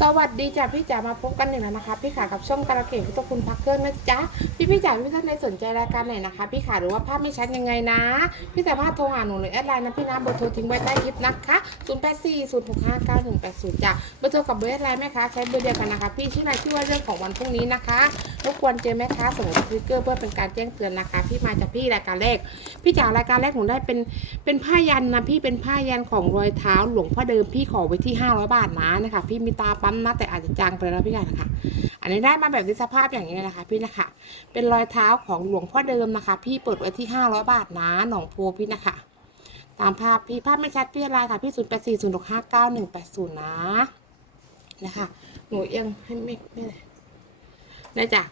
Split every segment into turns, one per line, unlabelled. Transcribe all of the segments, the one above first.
สวัสดีจ้ะพี่จ๋ามาพบกันหนึ่งแล้วนะคะ พี่ขากับช่องกระเกดพุทธคุณพักเครื่องนะจ๊ะพี่พี่จ๋าพี่ท่านในสนใจรายการไหนนะคะ พี่ขาหรือว่าภาพไม่ชัดยังไงนะพี่สามารถโทรหาหนูหรือแอดไลน์นะพี่นะเบอร์โทรทิ้งไว้ใต้คลิปนะคะ0 8 4 0 6 5 9 1 8 0จ้ะเบอร์โทรกับเบอร์แอดไลน์แม่ค้าใช้เบอร์เดียวกันนะคะ พี่ชื่ออะไรชื่อว่าเรื่องของวันพรุ่งนี้นะคะรบกวนเจอแม่ค้าส่งสติ๊กเกอร์เพื่อเป็นการแจ้งเตือนนะคะ พี่มาจากพี่รายการแรก พี่จ๋ารายการแรกหนูได้เป็นเป็นผ้ายันนะพี่เป็นผ้ายันของรอยเท้าหลวงพ่อเดิมพี่ขอไว้ที่500บาทนะนะคะ พี่มีตาปั๊มนะแต่อาจจะจางไปแล้วพี่กันนะคะ อันนี้ได้มาแบบนี้สภาพอย่างนี้นะคะ พี่นะคะ เป็นรอยเท้าของหลวงพ่อเดิมนะคะ พี่เปิดไว้ที่ 500 บาทนะหนองโพพี่นะคะ ตามภาพพี่ภาพไม่ชัดพี่อะไรค่ะพี่ศูนย์แปดสี่ศูนะนะคะ หนูเอียงให้ไม่ไม่เลยนะจ๊ะ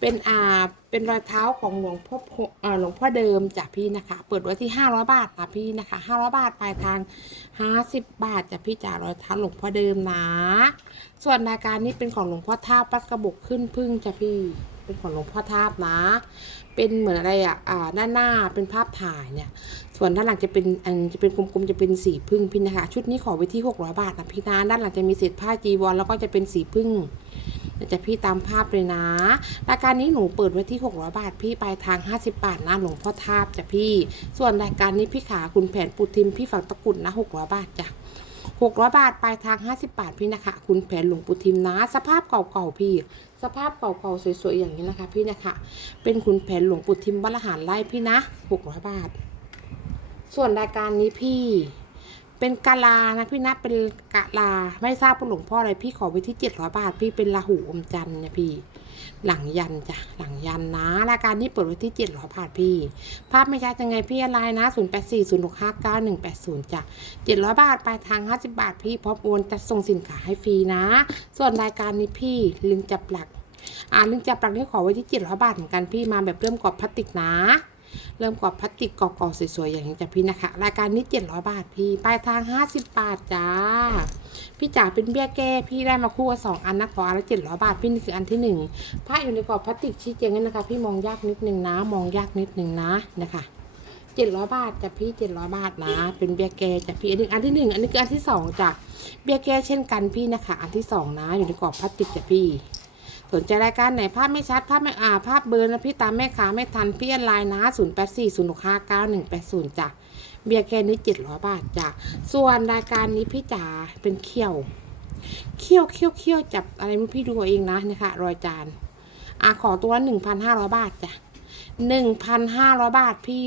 เป็นอ่าเป็นรอยเท้าของหลวงพ่อเออหลวงพ่อเดิมจ้ะพี่นะคะ เปิดไว้ที่ 500 บาทนะพี่นะคะ 500 บาทปลายทาง 50 บาทจ้ะพี่จ๋ารอยเท้าหลวงพ่อเดิมนะ ส่วนรายการนี้เป็นของหลวงพ่อทาปัดกระบกขึ้นพึ่งจ้ะพี่เป็นของหลวงพ่อทาบนะ เป็นเหมือนอะไรอะ อ่า ด้านหน้าเป็นภาพถ่ายเนี่ย ส่วนด้านหลังจะเป็นอันจะเป็นกลมๆจะเป็นสีพึ่งพี่นะคะ ชุดนี้ขอไว้ที่600บาทนะพี่นะด้านหลังจะมีเศษผ้าจีวรแล้วก็จะเป็นสีพึ่ง จะพี่ตามภาพเลยนะ รายการนี้หนูเปิดไว้ที่ 600 บาท พี่ปลายทาง 50 บาทนะหลวงพ่อทาบจ้ะพี่ ส่วนรายการนี้พี่ขาคุณแผนปุทิมพี่ฝั่งตะกุดนะ600 บาทจ้ะ600 บาทปลายทาง 50 บาทพี่นะคะ คุณแผนหลวงปุทิมนะ สภาพเก่าๆพี่ สภาพเก่าๆสวยๆอย่างนี้นะคะ พี่นะคะ เป็นคุณแผนหลวงปุทิมวัดละหารไล่พี่นะ 600 บาท ส่วนรายการนี้พี่ เป็นกาลานะพี่นะเป็นกาลา ไม่ทราบว่าหลวงพ่ออะไรพี่ขอไว้ที่เจ็ดร้อยบาท พี่เป็นลาหูอมจันทร์นะพี่ หลังยันจ้ะหลังยันนะรายการนี้เปิดไว้ที่เจ็ดร้อยบาทพี่ ภาพไม่ชัดยังไงพี่อะไรนะศูนย์แปดสี่ศูนย์หกห้าเก้าหนึ่งแปดศูนย์จ้ะเจ็ดร้อยบาทปลายทางห้าสิบบาทพี่พร้อมโอนจะส่งสินค้าให้ฟรีนะ ส่วนรายการนี้พี่ลิงจับหลักอ่าลิงจับหลักนี่ขอไว้ที่เจ็ดร้อยบาทเหมือนกันพี่มาแบบเริ่มกรอบพลาสติกนะ เริ่มกรอบพลาสติกกรอบๆสวยๆอย่างนี้จ้ะพี่นะคะ รายการนี้700 บาทพี่ปลายทาง 50 บาทจ้า พี่จ๋าเป็นเบี้ยแก้พี่ได้มาคู่กับสองอันนะขออันละ700 บาทพี่นี่คืออันที่หนึ่งผ้าอยู่ในกรอบพลาสติกชี้แจงนะคะ พี่มองยากนิดนึงนะ มองยากนิดนึงนะนะคะ700บาทจ้ะพี่700บาทนะ เป็นเบี้ยแก้จ้ะพี่อันนี้อันที่หนึ่งอันนี้คืออันที่สองจ้ะเบี้ยแก้เช่นกันพี่นะคะ อันที่สองนะอยู่ในกรอบพลาสติกจ้ะพี่ สนใจรายการไหนภาพไม่ชัดภาพไม่อ่าภาพเบลอร์นะพี่ตามแม่ค้าไม่ทันพี่ไลน์นะ0 8 4 0 6 5 9 1 8 0จ้ะเบียร์แค่นี้700บาทจ้ะส่วนรายการนี้พี่จ๋าเป็นเขี้ยวเขี้ยวเขี้ยวเขี้ยวจับอะไรไม่พี่ดูเองนะนี่ยค่ะรอยจานอะขอตัวละ1,500บาทจ้ะ1,500บาทพี่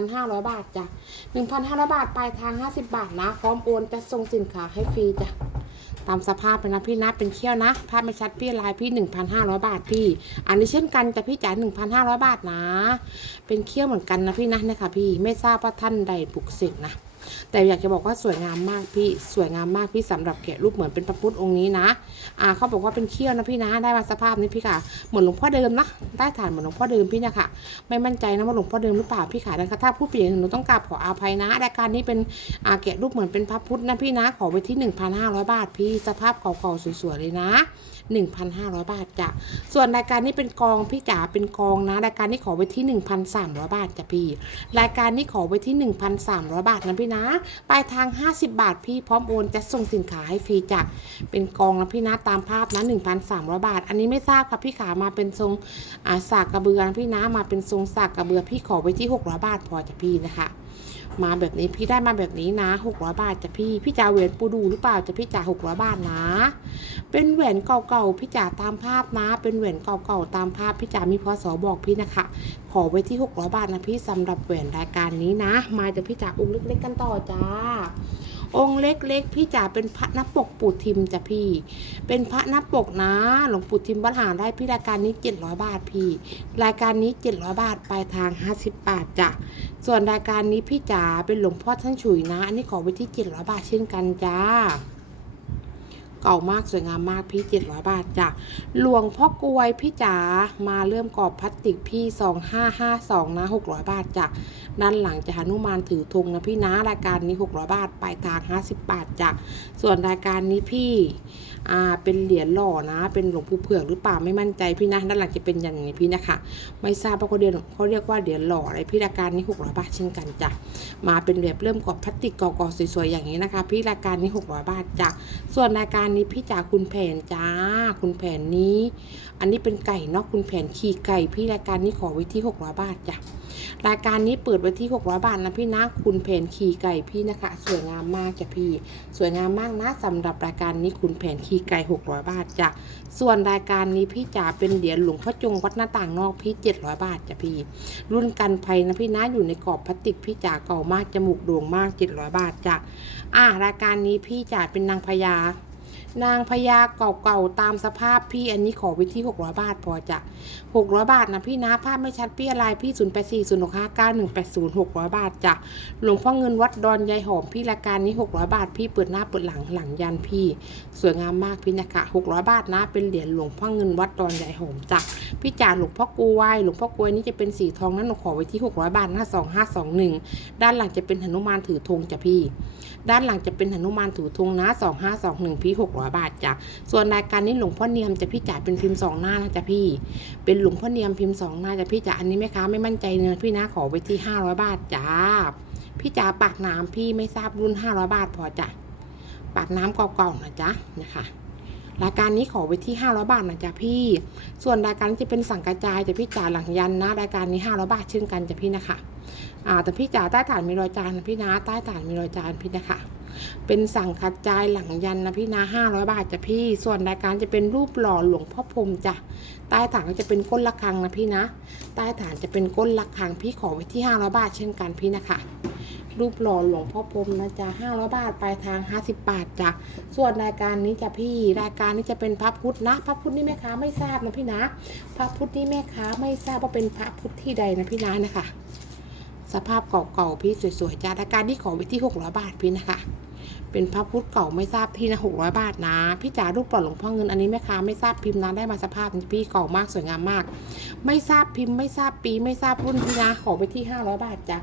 1,500บาทจ้ะ1,500บาทปลายทาง50บาทนะ พร้อมโอนจะส่งสินค้าให้ฟรีจ้ะ ตามสภาพเลยนะพี่นะเป็นเขี้ยวนะภาพไม่ชัดพี่ลายพี่ 1,500 บาทพี่ อันนี้เช่นกันจะพี่จ่าย1,500 บาทนะ เป็นเขี้ยวเหมือนกันนะพี่นะนะคะพี่ไม่ทราบว่าท่านใดปลุกเสกนะ แต่อยากจะบอกว่าสวยงามมากพี่สวยงามมากพี่สำหรับแกะรูปเหมือนเป็นพระพุทธองค์นี้นะอ่าเขาบอกว่าเป็นเขี้ยวนะพี่นะได้มาสภาพนี้พี่ค่ะ เหมือนหลวงพ่อเดิมนะได้ฐานเหมือนหลวงพ่อเดิมพี่นะคะไม่มั่นใจนะว่าหลวงพ่อเดิมหรือเปล่าพี่ขาดังถ้าพูดเปลี่ยนหนูต้องกราบขออาภัยนะรายการนี้เป็นอ่าแกะรูปเหมือนเป็นพระพุทธนะพี่นะขอไว้ที่ 1,500 บาท พี่สภาพเก่าๆสวยๆเลยนะ 1,500 บาทจ้ะส่วนรายการนี้เป็นกองพี่จ๋าเป็นกองนะรายการนี้ขอไว้ที่ 1,300 บาทจ้ะพี่ รายการนี้ขอไว้ที่ 1,300 บาทนะพี่นะ ปลายทาง 50 บาทพี่พร้อมโอนจะส่งสินค้าให้ฟรีจ้ะเป็นกองนะพี่นะตามภาพนะ 1,300 บาท อันนี้ไม่ทราบค่ะพี่ขามาเป็นทรงสากกระเบือพี่นะมาเป็นทรงสากกระเบือพี่ขอไว้ที่ 600 บาทพอจ้ะพี่นะคะ มาแบบนี้พี่ได้มาแบบนี้นะ600บาทจ้ะพี่พี่จ่าเหวนปูดูหรือเปล่าจ้ะพี่จ่า600บาทนะ เป็นแหวนเก่าๆพี่จ่าตามภาพนะ เป็นแหวนเก่าๆตามภาพพี่จ่ามีพอสอบอกพี่นะคะ ขอไว้ที่600บาทนะพี่สำหรับแหวนรายการนี้นะ มาจากพี่จ่าองค์เล็กๆกันต่อจ้า องค์เล็กๆ พี่จ๋าเป็นพระนับปกปู่ทิมจ้ะพี่ เป็นพระนับปกนะ หลวงปู่ทิมวัดหาได้พี่รายการนี้ 700 บาทพี่ รายการนี้ 700 บาทปลายทาง 50 บาทจ้ะ ส่วนรายการนี้พี่จ๋าเป็นหลวงพ่อท่านฉุยนะ อันนี้ขอไว้ที่ 700 บาทเช่นกันจ้า เก่ามากสวยงามมากพี่ 700 บาทจ้ะหลวงพ่อกวยพี่จ๋ามาเริ่มกรอบพลาสติกพี่ 2552นะ600 บาทจ้ะด้านหลังจะหนุมานถือธงนะพี่นะรายการนี้ 600 บาทปลายทาง 50 บาทจ้ะส่วนรายการนี้พี่อ่าเป็นเหรียญหล่อนะ เป็นหลวงปู่เผือกหรือเปล่าไม่มั่นใจพี่นะด้านหลังจะเป็นอย่างนี้พี่นะคะไม่ทราบว่าเขาเรียกเขาเรียกว่าเหรียญหล่ออะไรพี่รายการนี้ 600 บาทเช่นกันจ้ะมาเป็นแบบเริ่มกรอบพลาสติกกรอบๆสวยๆอย่างนี้นะคะ พี่รายการนี้ 600 บาทจ้ะส่วนรายการนี้พี่จ๋าคุณแผนจ้า คุณแผนนี้ อันนี้เป็นไก่เนาะคุณแผนขี่ไก่ พี่รายการนี้ขอไว้ที่600บาทจ้ะรายการนี้เปิดไว้ที่600บาทนะพี่นะคุณแผนขี่ไก่พี่นะคะ สวยงามมากจ้ะพี่ สวยงามมากนะสำหรับรายการนี้คุณแผนขี่ไก่600บาทจ้ะส่วนรายการนี้พี่จ๋าเป็นเหรียญหลวงพ่อจงวัดหน้าต่างนอกพี่700บาทจ้ะพี่ รุ่นกันภัยนะพี่นะอยู่ในกรอบพลาสติกพี่จ๋าเก่ามากจมูกโด่งมาก700บาทจ้ะอ่ารายการนี้พี่จ่าเป็นนางพญา นางพญาเก่าๆตามสภาพพี่อันนี้ขอไว้ที่600 บาทพอจะ600 บาทนะพี่นะภาพไม่ชัดพี่อะไรพี่ 0 8 4 0 6 5 9 1 8 0 600 บาทจ้ะหลวงพ่อเงินวัดดอนยายหอมพี่รายการนี้ 600 บาท พี่เปิดหน้าเปิดหลังหลังยันพี่ สวยงามมากพี่นะคะ600 บาทนะเป็นเหรียญหลวงพ่อเงินวัดดอนยายหอมจ้ะพี่จ่าหลวงพ่อกลวยหลวงพ่อกลวยนี่จะเป็นสีทองนั้นหนูขอไว้ที่ 600 บาทนะ2521 ด้านหลังจะเป็นหนุมานถือธงจ้ะพี่ ด้านหลังจะเป็นหนุมานถือธงนะ2521พี่600บาทจ้ะส่วนรายการนี้หลวงพ่อเนียมจะพี่จ่ายเป็นพิมพ์สองหน้านะจ๊ะพี่ เป็นหลวงพ่อเนียมพิมพ์สองหน้าจ้ะพี่จ๋าอันนี้แม่ค้าไม่มั่นใจเนื้อพี่นะขอไว้ที่ 500 บาทจ้าพี่จ๋าปากน้ำพี่ไม่ทราบรุ่น 500 บาทพอจ้ะปากน้ำเก่าๆนะจ๊ะนะคะ รายการนี้ขอไว้ที่ 500 บาทนะจ๊ะพี่ ส่วนรายการจะเป็นสั่งกระจายจะพี่จ๋าหลังยันนะ รายการนี้ 500 บาทเช่นกันจ้ะพี่นะคะอ่าแต่พี่จ๋าใต้ฐานมีรอยจานนะพี่นะ ใต้ฐานมีรอยจานพี่นะคะ เป็นสั่งกระจายหลังยันนะพี่นะ500 บาทจ้ะพี่ ส่วนรายการจะเป็นรูปหล่อหลวงพ่อพรมจ้ะ ใต้ฐานก็จะเป็นก้นระฆังนะพี่นะ ใต้ฐานจะเป็นก้นระฆังพี่ขอไว้ที่ 500 บาทเช่นกันพี่นะคะ รูปหล่อหลวงพ่อพรมนะจ๊ะ500บาทปลายทาง50บาทจ้ะส่วนรายการนี้จ้ะพี่รายการนี้จะเป็นพระพุทธนะพระพุทธนี่แม่ค้าไม่ทราบนะพี่นะ พระพุทธนี่แม่ค้าไม่ทราบว่าเป็นพระพุทธที่ใดนะพี่นะนะคะ สภาพเก่าๆพี่สวยๆจ้ารายการนี้ขอไว้ที่600บาทพี่นะคะเป็นพระพุทธเก่าไม่ทราบที่นะ600บาทนะพี่จ๋ารูปปลอดหลวงพ่อเงินอันนี้แม่ค้าไม่ทราบพิมพ์นะได้มาสภาพพี่เก่ามากสวยงามมาก ไม่ทราบพิมพ์ไม่ทราบปีไม่ทราบรุ่นพี่นะขอไปที่500บาทจ้ะ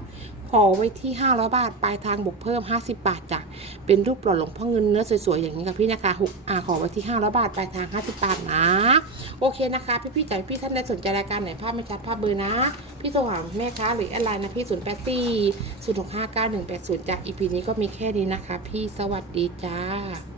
ขอไว้ที่ 500 บาท ปลายทางบวกเพิ่ม 50 บาทจ้ะเป็นรูปหลอดหลวงพ่อเงินเนื้อสวยๆอย่างนี้ค่ะพี่นะคะหกอ่าขอไว้ที่ 500 บาท ปลายทาง 50 บาทนะ โอเคนะคะพี่ๆจ๋าพี่ท่านใดสนใจรายการไหนภาพไม่ชัดภาพเบอร์นะ พี่สว่างแม่ค้าหรือแอดไลน์นะพี่0 8 4 0 6 5 9 1 8 0จ้ะอีพีนี้ก็มีแค่นี้นะคะ พี่สวัสดีจ้า